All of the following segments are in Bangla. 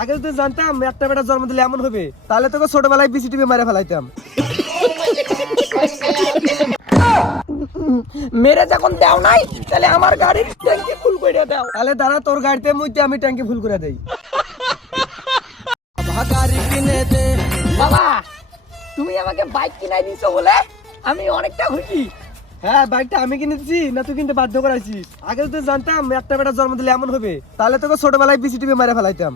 আগে যদি জানতাম একটা বেটা জন্ম দিলে এমন হবে, তাহলে তোকে ছোটবেলায় বিসিটিভি মেরে ফেলাইতাম। মেরে যখন দাও নাই, তাহলে আমার গাড়ির ট্যাঙ্কি ফুল করে দাও। তাহলে দাঁড়া, তোর গাড়িতে মধ্যে আমি ট্যাঙ্কি ফুল করে দেই। বাবা, তুমি আমাকে বাইক কিনাই দিছো বলে আমি অনেকটা খুশি। হ্যাঁ, বাইকটা আমি কিনে দিচ্ছি না তুই কিনতে বাধ্য করাইছিস? আগে যদি জানতাম একটা বেটা জন্ম দিলে এমন হবে, তাহলে তোকে ছোটবেলায় বিসিটিভি মেরে ফেলাইতাম।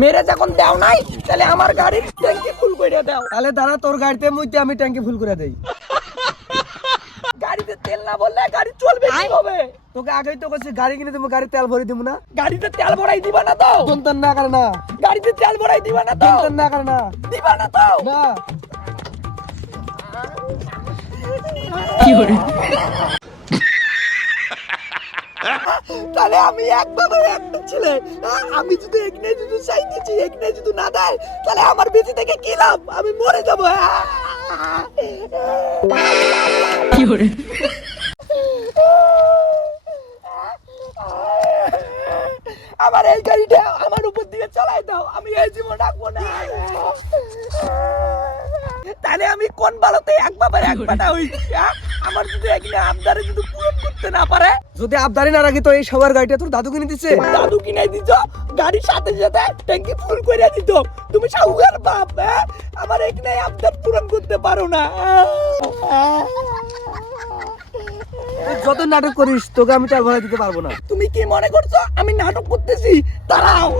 মেরে যখন দাও নাই, তাহলে আমার গাড়ির ট্যাঙ্কি ফুল করে দাও। তাহলে দাঁড়া, তোর গাড়িতে মধ্যে আমি ট্যাঙ্কি ফুল করে দেই। গাড়িতে তেল না বললে গাড়ি চলবে কিভাবে? তোকে আগেই তো বলছি গাড়ি কিনে দেবো, গাড়ি তেল ভরে দিব না। গাড়িতে তেল ভরাই দিবা না তো? সন্তান না করে না, গাড়িতে তেল ভরাই দিবা না তো? সন্তান না করে না, দিবা না তো? না। তাহলে আমি একভাবে একটা ছেলে, আমি যদি এখানে যদি চাইতেছি, এখানে যদি না দেয়, তাহলে আমার বেঁচে থেকে কি লাভ? আমি মরে যাবো। আমার এই গাড়িটা আমার উপর দিয়ে চালাই দাও, আমি এই জীবন রাখবো না। তাহলে আমি কোন বালতে এক বাবার এক বাটা হইছি? আমার যদি এখানে আবদারে যদি পূরণ করতে না পারে, যদি আবদারি না রাখি তো এই সবার গাড়িটা তোর দাদু কিনে দিচ্ছে। দাদু কিনে দিত, গাড়ির সাথে সাথে ট্যাঙ্কি ফুল করে দিত। তুমি সাউকার বাপ, আমার এখানে আবদার পূরণ করতে পারো না। তুই যত নাটক করিস তোকে আমি তেল ভরে দিতে পারবো না। তুমি কি মনে করছো আমি নাটক করতেছি? দাঁড়াও,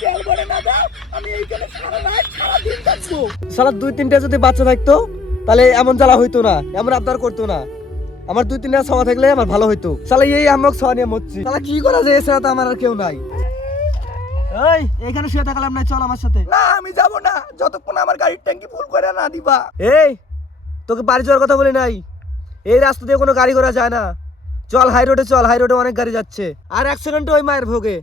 তেল ভরে না দাও, আমি এইখানে সারা রাত সারাদিন থাকবো। সালা 2-3টা যদি বাচ্চা থাকতো তাহলে এমন জ্বালা হইতো না, এমন আবদার করতো না। আমার 2-3টা ছাওয়া থাকলে আমার ভালো হইতো। সালা এই আমাকে ছাওয়া নিয়ে মরছি। সালা কি করা যায়, এছাড়া তো আমার আর কেউ নাই। এই এখানে শুয়ে থাকলাম না, চল আমার সাথে। না, আমি যাব না যতক্ষণ আমার গাড়ির ট্যাঙ্কি ফুল করে না দিবা। এই তোকে বাড়ি যাওয়ার কথা বলি নাই, এই রাস্তা দিয়ে কোনো গাড়ি ঘোড়া যায় না। চল হাই রোডে, চল হাই রোডে অনেক গাড়ি যাচ্ছে। আর 1 সেকেন্ড ওই মায়ের ভোগে।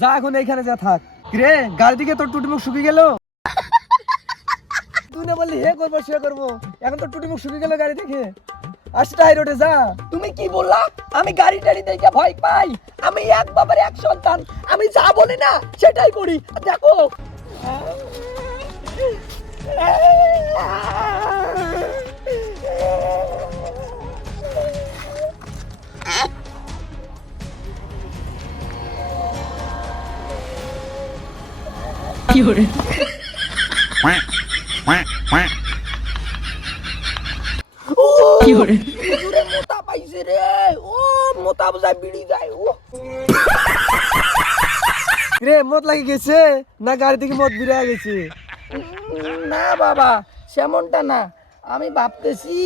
যা এখন এইখানে যা থাক। রে গাড়ি দিকে তোর টুটি মুখ শুকিয়ে গেল। তুই না বললি হে করবো সে করবো, এখন তোর টুটি মুখ শুকিয়ে গেল গাড়ি দেখে। আসটা হাই রোডে যা। তুমি কি বললা? আমি গাড়ি টাড়ি দেখে ভয় পাই? আমি এক বাবার এক সন্তান, আমি যা বলি না সেটাই করি। দেখো, মোটা পাইছে রে। ও মোটা বোঝায় বিড়ি যায়। ও রে মদ লাগে গেছে না গাড়ি থেকে মদ বিড়ে গেছে? না বাবা, সেমনটা না। আমি ভাবতেছি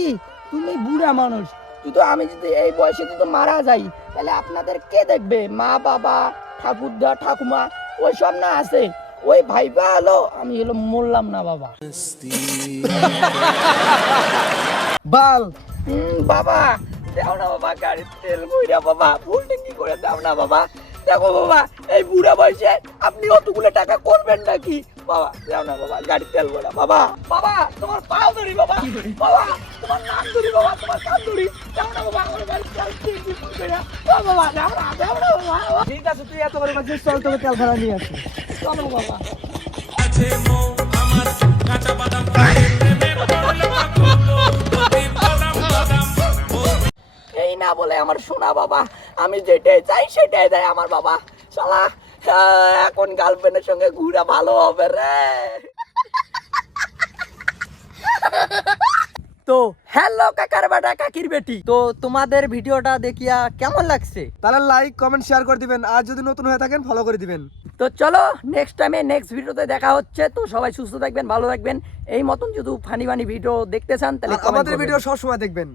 তুমি বুড়া মানুষ, কিন্তু আমি যদি এই বয়সে যদি মারা যাই, তাহলে আপনাদের কে দেখবে? মা বাবা, ঠাকুরদা ঠাকুমা ওই সব না আছে, ওই ভাইবা হলো আমি হলো মরলাম না বাবা। বাল বাবা দাও না বাবা, গাড়ির তেল বইরা বাবা, ফুল ট্যাঙ্কি করে দাও না বাবা। দেখো বাবা, এই বুড়া বয়সে আপনি অতগুলো টাকা করবেন নাকি? বাবা দাও না বাবা, গাড়ির তেল ভরা বাবা। বাবা তোমার পা ধরি বাবা, বাবা তোমার নাম ধরি বাবা, তোমার কান ধরি, দাও না বাবা আমার গাড়ির তেল ট্যাঙ্কি ফুল করে দাও বাবা, দাও না বাবা। ঠিক আছে, তুই এত করে বলছিস, চল তোকে তেল ভরা নিয়ে আসি। চলো বাবা। এই না বলে আমার সোনা বাবা, আমি যেটাই চাই সেটাই দেয় আমার বাবা। শালা এখন গার্লফ্রেন্ডের সঙ্গে ঘুরা ভালো হবে রে। তো হ্যালো কাকার বেটা কাকির বেটি, তো তোমাদের ভিডিওটা দেখিয়া কেমন লাগছে? তাহলে লাইক কমেন্ট শেয়ার করে দিবেন, আর যদি নতুন হয়ে থাকেন ফলো করে দিবেন। তো চলো নেক্সট টাইমে নেক্সট ভিডিওতে দেখা হচ্ছে। তো সবাই সুস্থ থাকবেন, ভালো থাকবেন। এই মতন যদি ফানি ফানি ভিডিও দেখতে চান তাহলে আমাদের ভিডিও সব সময় দেখবেন।